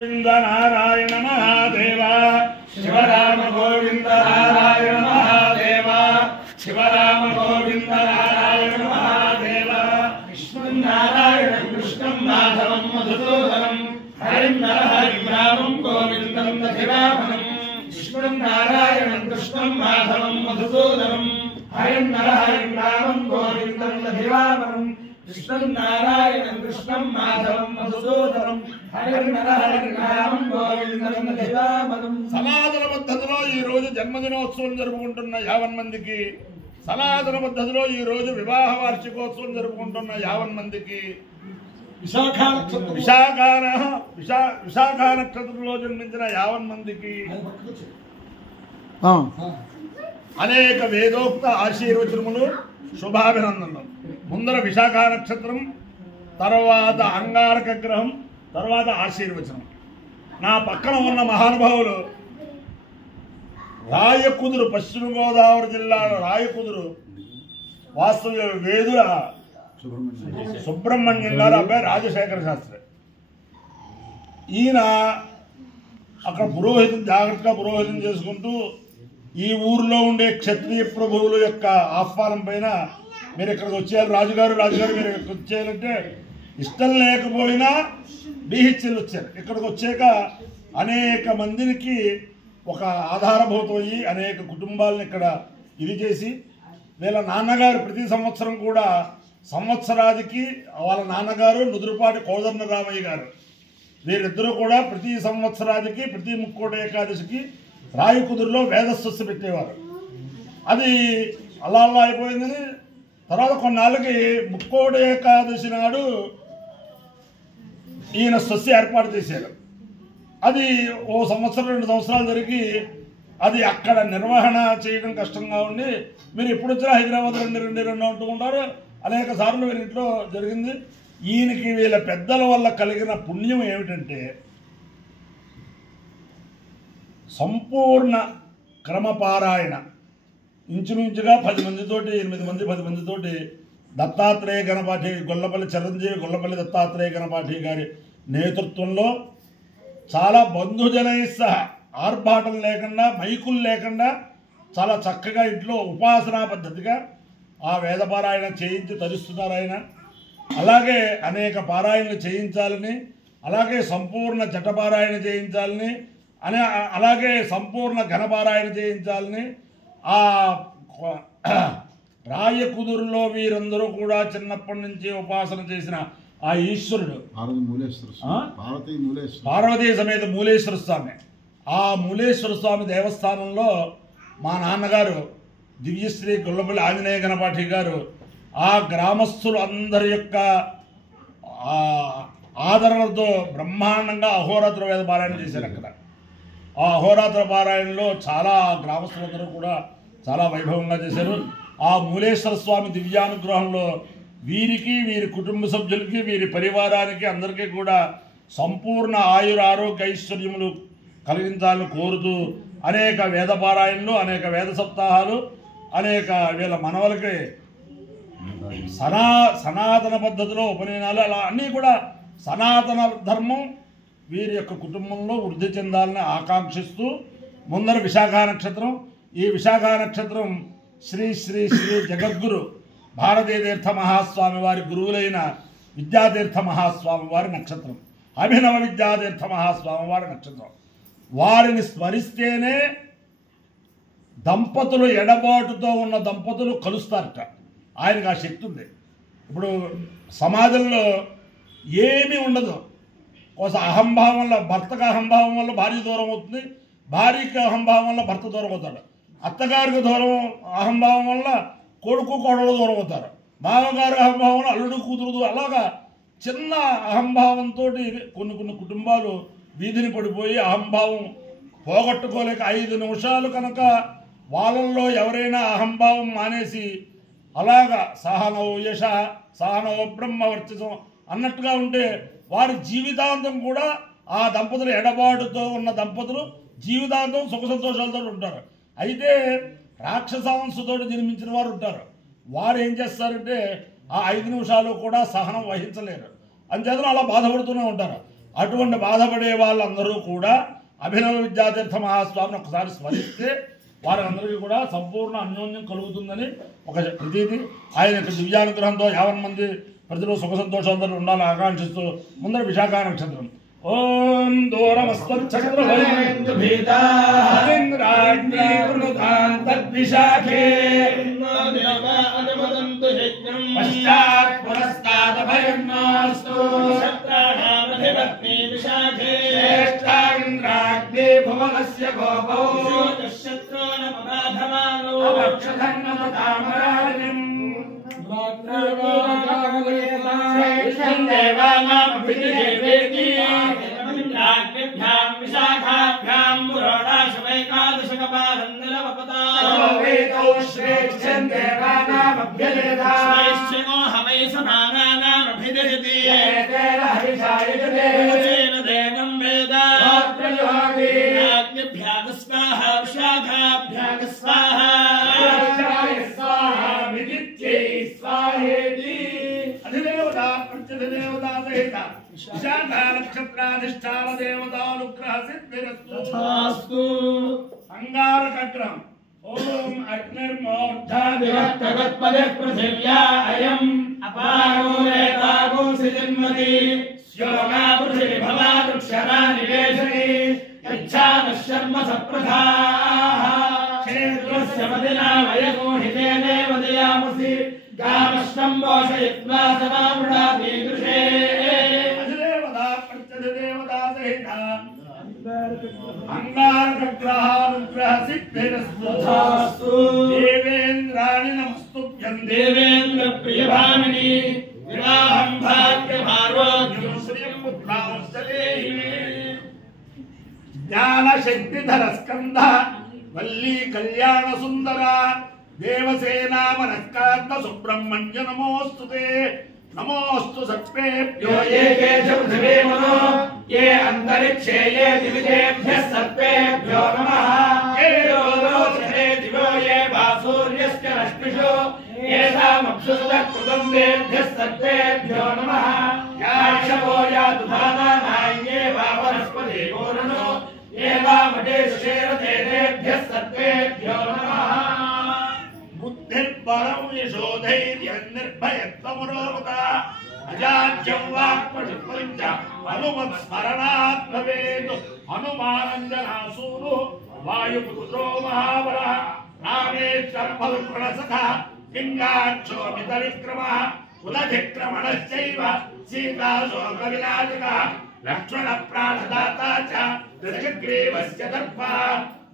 गोविंद नारायण महादेव शिवराम गोविंद नारायण महादेव शिवराम गोविंद नारायण महादेव विष्णु नारायण कृष्णं माधवं मधुसूदनं हरिं नरहरिं रामं गोविंदं दधिवामनं विष्णु नारायण कृष्णं माधवं मधुसूदनं हरिं नरहरिं रामं गोविंदं दधिवामनं विष्णु नारायण कृष्णं माधवं मधुसूदनं సనాతన పద్ధతిలో ఈ రోజు జన్మదినోత్సవం జరుపుకుంటున్న 50 మందికి, సనాతన పద్ధతిలో ఈ రోజు వివాహ వార్షికోత్సవం జరుపుకుంటున్న 50 మందికి, విశాఖ నక్షత్రంలో జన్మించిన 50 మందికి అనేక వేదోక్త ఆశీర్వచనములు, శుభాభినందనలు. ముందర విశాఖ నక్షత్రం, తర్వాత అంగారక గ్రహం, తర్వాత ఆశీర్వచనం. నా పక్కన ఉన్న మహానుభావులు రాయకుదురు, పశ్చిమ గోదావరి జిల్లాలో రాయకుదురు వాస్తవ వేదుల సుబ్రహ్మణ్యం గారు అబ్బాయి రాజశేఖర శాస్త్రి. ఈయన అక్కడ పురోహితం, జాగ్రత్తగా పురోహితం చేసుకుంటూ ఈ ఊర్లో ఉండే క్షత్రియ ప్రభువుల యొక్క ఆహ్వానం పైన మీరు ఇక్కడికి వచ్చేయాలి రాజుగారు మీరు ఇక్కడికి వచ్చేయాలంటే ఇష్టం లేకపోయినా బీహెచ్ఎల్ వచ్చారు. ఇక్కడికి వచ్చాక అనేక మందికి ఒక ఆధారభూతం అయ్యి అనేక కుటుంబాలను ఇక్కడ ఇది చేసి, వీళ్ళ నాన్నగారు ప్రతి సంవత్సరం కూడా సంవత్సరాదికి వాళ్ళ నాన్నగారు నుదురుపాటి కోదండరామయ్య గారు వీరిద్దరూ కూడా ప్రతి సంవత్సరాదికి ప్రతి ముక్కోటి ఏకాదశికి రాయకుదురులో వేదస్వస్తి పెట్టేవారు. అది అలా అయిపోయిందని తర్వాత కొన్నాళ్ళకి ముక్కోటి ఏకాదశి నాడు ఈయన స్వస్తి ఏర్పాటు చేశారు. అది ఓ సంవత్సరం 2 సంవత్సరాలు జరిగి అది అక్కడ నిర్వహణ చేయడం కష్టంగా ఉండి మీరు ఎప్పుడు వచ్చినా హైదరాబాద్ రెండు అంటూ ఉంటారు. అనేక సార్లు వీరి ఇంట్లో జరిగింది. ఈయనకి వీళ్ళ పెద్దల వల్ల కలిగిన పుణ్యం ఏమిటంటే సంపూర్ణ క్రమపారాయణ ఇంచుమించుగా 10 మందితోటి 8 మంది 10 మందితోటి దత్తాత్రేయ గణపాఠి, గొల్లపల్లి చిరంజీవి గొల్లపల్లి దత్తాత్రేయ గణపాఠి గారి నేతృత్వంలో చాలా బంధుజనై సహా ఆర్భాటం లేకుండా, మైకులు లేకుండా చాలా చక్కగా ఇంట్లో ఉపాసనా పద్ధతిగా ఆ వేదపారాయణ చేయించి తరిస్తున్నారు ఆయన. అలాగే అనేక పారాయణలు చేయించాలని, అలాగే సంపూర్ణ జటపారాయణ చేయించాలని, అలాగే సంపూర్ణ ఘనపారాయణ చేయించాలని ఆ రాయకుదురులో వీరందరూ కూడా చిన్నప్పటి నుంచి ఉపాసన చేసిన ఆ ఈశ్వరుడు పార్వతీ సమేత మూలేశ్వర స్వామి, ఆ మూలేశ్వర స్వామి దేవస్థానంలో మా నాన్నగారు దివ్యశ్రీ గొల్లపల్లి ఆంజనేయ గణపాఠి గారు ఆ గ్రామస్తులు అందరి యొక్క ఆదరణతో బ్రహ్మాండంగా అహోరాత్ర వేద పారాయణ చేశారు. అక్కడ ఆ అహోరాత్ర పారాయణలో చాలా గ్రామస్తులందరూ కూడా చాలా వైభవంగా చేశారు. ఆ మూలేశ్వర స్వామి దివ్యానుగ్రహంలో వీరికి, వీరి కుటుంబ సభ్యులకి, వీరి పరివారానికి అందరికీ కూడా సంపూర్ణ ఆయుర ఆరోగ్య ఐశ్వర్యములు కలిగించాలని కోరుతూ అనేక వేదపారాయణలు, అనేక వేద సప్తాహాలు, అనేక వీళ్ళ మనవలకి సనాతన పద్ధతిలో ఉపనయనాలు, అలా అన్నీ కూడా సనాతన ధర్మం వీరి యొక్క కుటుంబంలో వృద్ధి చెందాలని ఆకాంక్షిస్తూ ముందర విశాఖ నక్షత్రం, ఈ విశాఖ నక్షత్రం శ్రీ శ్రీ శ్రీ జగద్గురు భారతీయ తీర్థ మహాస్వామి వారి గురువులైన విద్యాతీర్థ మహాస్వామి వారి నక్షత్రం, అభినవ విద్యాతీర్థ మహాస్వామి వారి నక్షత్రం. వారిని స్మరిస్తేనే దంపతులు, ఎడబాటుతో ఉన్న దంపతులు కలుస్తారట. ఆయనకు ఆ శక్తి ఉంది. ఇప్పుడు సమాజంలో ఏమీ ఉండదు, కోసం అహంభావం వల్ల భర్తకు అహంభావం వల్ల భార్య దూరం అవుతుంది, భార్యకి అహంభావం వల్ల భర్త దూరం అవుతాడు, అత్తగారికి దూరం అహంభావం వల్ల కొడుకు కోడలు దూరం అవుతారు, బావగారి అహంభావం వల్ల అల్లుడు కూతురు, అలాగా చిన్న అహంభావంతో కొన్ని కుటుంబాలు వీధిని పడిపోయి అహంభావం పోగొట్టుకోలేక 5 నిమిషాలు కనుక వాళ్ళల్లో ఎవరైనా అహంభావం మానేసి అలాగా సహనో యశ సహనో బ్రహ్మవర్చసం అన్నట్టుగా ఉంటే వారి జీవితాంతం కూడా ఆ దంపతులు, ఎడబాటుతో ఉన్న దంపతులు జీవితాంతం సుఖ సంతోషాలతో ఉంటారు. అయితే రాక్షసాంశతో జన్మించిన వారు ఉంటారు. వారు ఏం చేస్తారంటే ఆ 5 నిమిషాలు కూడా సహనం వహించలేరు, అంచేతను అలా బాధపడుతూనే ఉంటారు. అటువంటి బాధపడే వాళ్ళందరూ కూడా అభినవ విద్యాతీర్థ మహాస్వామిని ఒకసారి స్మరిస్తే వారందరికీ కూడా సంపూర్ణ అన్యోన్యం కలుగుతుందని ఒక ప్రతీతి. ఆయన యొక్క దివ్యానుగ్రహంతో 50 మంది ప్రజలు సుఖ సంతోషాలతో ఉండాలని ఆకాంక్షిస్తూ ముందర విశాఖ నక్షత్రం. ఓం దూరమస్వచ్ఛంద్రవైంద్రాగ్నివృతాంతద్విశాఖే పశ్చాత్ పురస్తాదభయన్నాస్తు శత్రాణామధిపత్ని విశాఖే శ్రేష్ఠాంద్రాగ్నే భువనస్య గోపౌ శత్రునపమాధమానో అవక్షధన్నమతామరారిణిం దేవానామభిదేవేభ్యాం విశాఖాభ్యాం పురోడాశమైకాదశకపాలందరవపతావేతో శ్రేష్ఠం దేవానామభ్యజేదా శ్రేష్ఠో హవై సమానానామభిజయతి ఏతేన హవిషాయజతే ఏన దేవం వేద ఆత్మయోగి ఆజ్ఞభ్యాగ స్వాహ విశాఖాభ్యాగ స్వాహ దేవతా సహిత విశాఖ నక్షత్రాధిష్టాన దేవతానుగ్రహ సిద్ధిరస్తు. అంగారకగ్రహం. ఓం అగ్నిర్మోర్ధాదివత్తగత్పదే పృథివ్యా అయం అపారో రేతాగోసి జన్మతి స్యోగా పృథివీ భవాదుక్షరా నివేశని యచ్ఛామశర్మ సప్రధాః క్షేత్రస్య మదినా వయగోహితే దేవదయామసి గామశ్వం మోషయిత్వా సమామృడాదీదృశే అధిదేవతా ప్రత్యధిదేవతా సహిత అంగారకగ్రహానుగ్రహ సిద్ధిరస్తు. దేవేంద్రాణి నమస్తుభ్యం దేవేంద్ర ప్రియభామిని వివాహం భాగ్యమారోగ్యం శ్రియం పుత్రావస్తదేహి జ్ఞానశక్తిధర స్కంద వల్లీ కళ్యాణ సుందర దేవసేనామనస్కాంత సుబ్రహ్మణ్య నమోస్తుతే. నమోస్తు సర్వేభ్యో ఏ కేశ పృథివీమనో ఏ అంతరిక్షే ఏ దివిజేభ్యః సర్వేభ్యో నమః. ఏ లోలోచనే దివో ఏ వాసూర్యస్య రశ్మిషు ఏషామప్సుస్తకృతంభ్యः సర్వేభ్యో నమః. యాక్షవో యాదుధానానాయే వా వనస్పతి గోరణో ఏ వా మటేశేరతేభ్యः సర్వేభ్యో నమః. బుద్ధిర్బలం యశోధైర్యం నిర్భయత్వమరోగత అజాడ్యం వాక్పశుపంచ హనుమత్స్మరణాత్ భవేత్. హనుమానంజనాసూను వాయుపుత్రో మహాబలః రామేశ్వరఫలప్రణసఖ లింగాక్షోమిత విక్రమః కులధిక్రమణశ్చైవ సీతాశోకవినాశకः లక్ష్మణ ప్రాణదాతా చ దశగ్రీవస్య దర్భः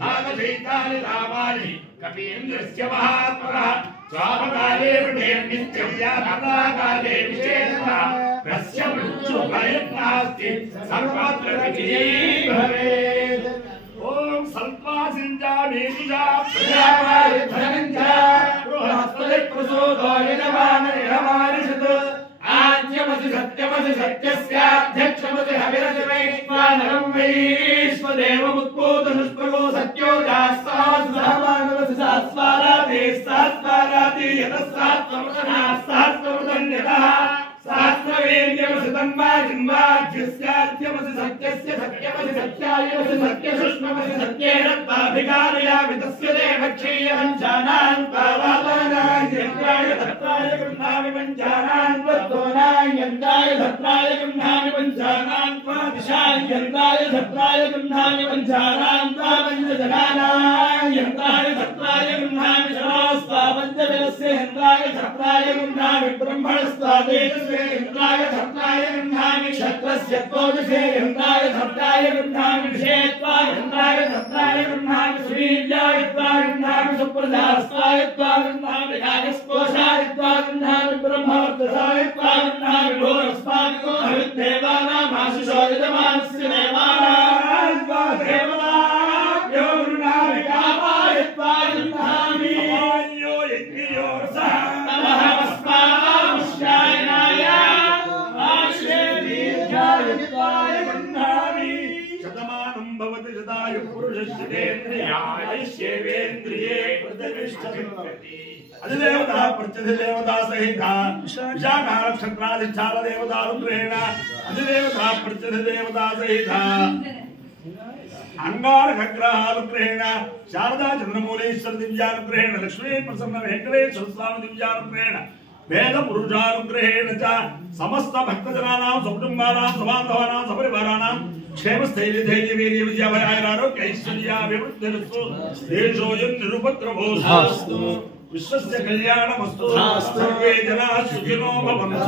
నాగసీతాని రామాని కపీంద్రస్య మహాత్మనః స్వాపకాలే వృణేర్నిత్యం యాతనాకాలే విశేషः తస్య మృత్యుభయం నాస్తి సర్వత్ర విజయీ భవేత్. ఓం సల్పాసింజామీషా ప్రజావారిధనంచ బృహస్పతి ప్రసూతో యజమానరిహమారిషత్ ఆద్యమసి సత్యమసి సత్యస్యాధ్యక్షమసి హవిరసి వైశ్వానరం వైశ్వదేవముత్పోత సుష్పగో సత్యో దాస్తాస్సహమానవసి సహస్వారాతి సహస్వారాతి యతస్సాత్వమృతనాస్సాత్వమృతన్యతః శాస్త్రవేద్యమసి తన్వాజిన్వాజ్యస్యాద్యమసి సత్యస్య సత్యమసి సత్యాయమసి సత్యసుష్మమసి సత్యేన త్వాభికారయామి తస్య దేవక్షీయ పంచానాన్ త్వావాదానాయంత్రాయ ధత్రాయ గృహ్ణామి పంచానాన్ త్వత్తోనాయంత్రాయ ధత్రాయ గృహ్ణామి పంచానాన్ త్వాదిశాయంత్రాయ ధత్రాయ గృహ్ణామి పంచానాన్ త్వాపంచజనానాయంత్రాయ ధత్రాయ గృహ్ణామి శరాస్త్వాపంచజలస్యేంద్రాయ ధత్రాయ గృహ్ణామి బ్రహ్మణస్త్వాదేశ ఇంద్రాయ ధత్రాయ గృహ్ణామి క్షత్రస్య త్వోదశే ఇంద్రాయ ధత్రాయ గృహ్ణామి విషేత్వా ఇంద్రాయ ధత్రాయ గృహ్ణామి శ్రీర్యాయ త్వా గృహ్ణామి సుప్రజాస్త్వాయ త్వా గృహ్ణామి యాగస్పోషాయ త్వా గృహ్ణామి బ్రహ్మవర్చసాయ త్వా గృహ్ణామి భూరస్మాదికో హవిర్దేవానామాశిషో యజమానస్య దేవానాం త్వా దేవతాభ్యో గృహ్ణామి కామాయ త్వా గృహ్ణామి అపాన్యో యజ్ఞయో రసః నమః వస్మాముష్యాయనాయ ఆశ్రేదీర్ఘాయ గృహ్ణామి. శతమానం భవతి శతాయు పురుషస్యేంద్రియాయుష్యేవేంద్రియే ప్రతిష్టతి. అధిదేవతా ప్రత్యధిదేవతా సహిత విశాఖ నక్షత్రాధిష్టాన దేవతానుగ్రహేణ అధిదేవతా ప్రత్యధిదేవతా సహిత అంగారగ్రహానుగ్రహేణ శారదా చంద్రమూలేశ్వర దివ్యానుగ్రహేణ లక్ష్మీ ప్రసన్న వెంకటేశ్వర స్వామి దివ్యానుగ్రహేణ వేద పురుషానుగ్రహేణ చ సమస్త భక్తజనానాం సకుటుంబానాం సబాంధవానాం సపరివారానాం క్షేమ స్థైర్య ధైర్య వీర్య విజయాభయారోగ్య ఐశ్వర్యాభివృద్ధిరస్తు దేశోయం నిరుపద్రవోస్తు విశ్వస్య కళ్యాణమస్తు సర్వే జనాః సుఖినో భవంతు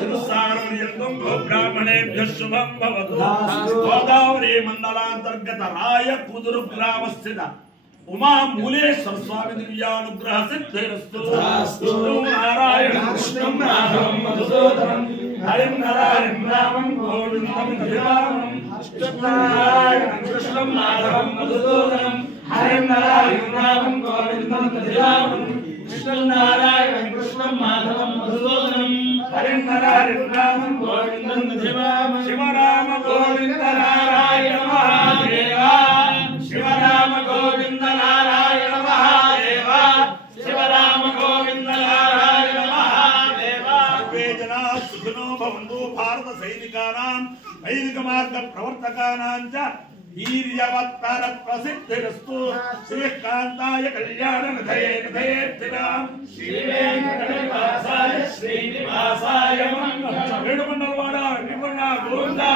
సంసారపర్యంతం గోబ్రాహ్మణేభ్యః శుభం భవతు గోదావరి మండలాంతర్గత రాయ కుదురు గ్రామస్థిత ఉమా మూలేశ్వర స్వామి దివ్యానుగ్రహ సిద్ధిరస్తు నారాయణ కృష్ణం మాధవం మధుసూదనం హరిం నారాయణ రామం గోవిందం దివానం నారాయణ కృష్ణం మాధవం మధుసూదనం హరిం నారాయణ రామం గోవిందం దివానం కృష్ణం నారాయణ కృష్ణం మాధవం మధుసూదనం హరిం నారాయణ రామం గోవిందం దివానం శివరామ గోవింద నారాయణ మహాదేవ శివరామ గోవింద నారాయణ మహాదేవ శివరామ గోవింద నారాయణ మహాదేవ సర్వే జనాః సుఖినో భవంతు భారత సైనికానాం వైదిక మార్గ ప్రవర్తకానాం చ వీర్యవత్తర ప్రసిద్ధిరస్తు శ్రీకాంతాయ కళ్యాణ నిధయేర్తినాం శ్రీవేంకటనివాసాయ శ్రీనివాసాయ మంగళం. ఏడుకొండలవాడ నిపుణ గోవిందా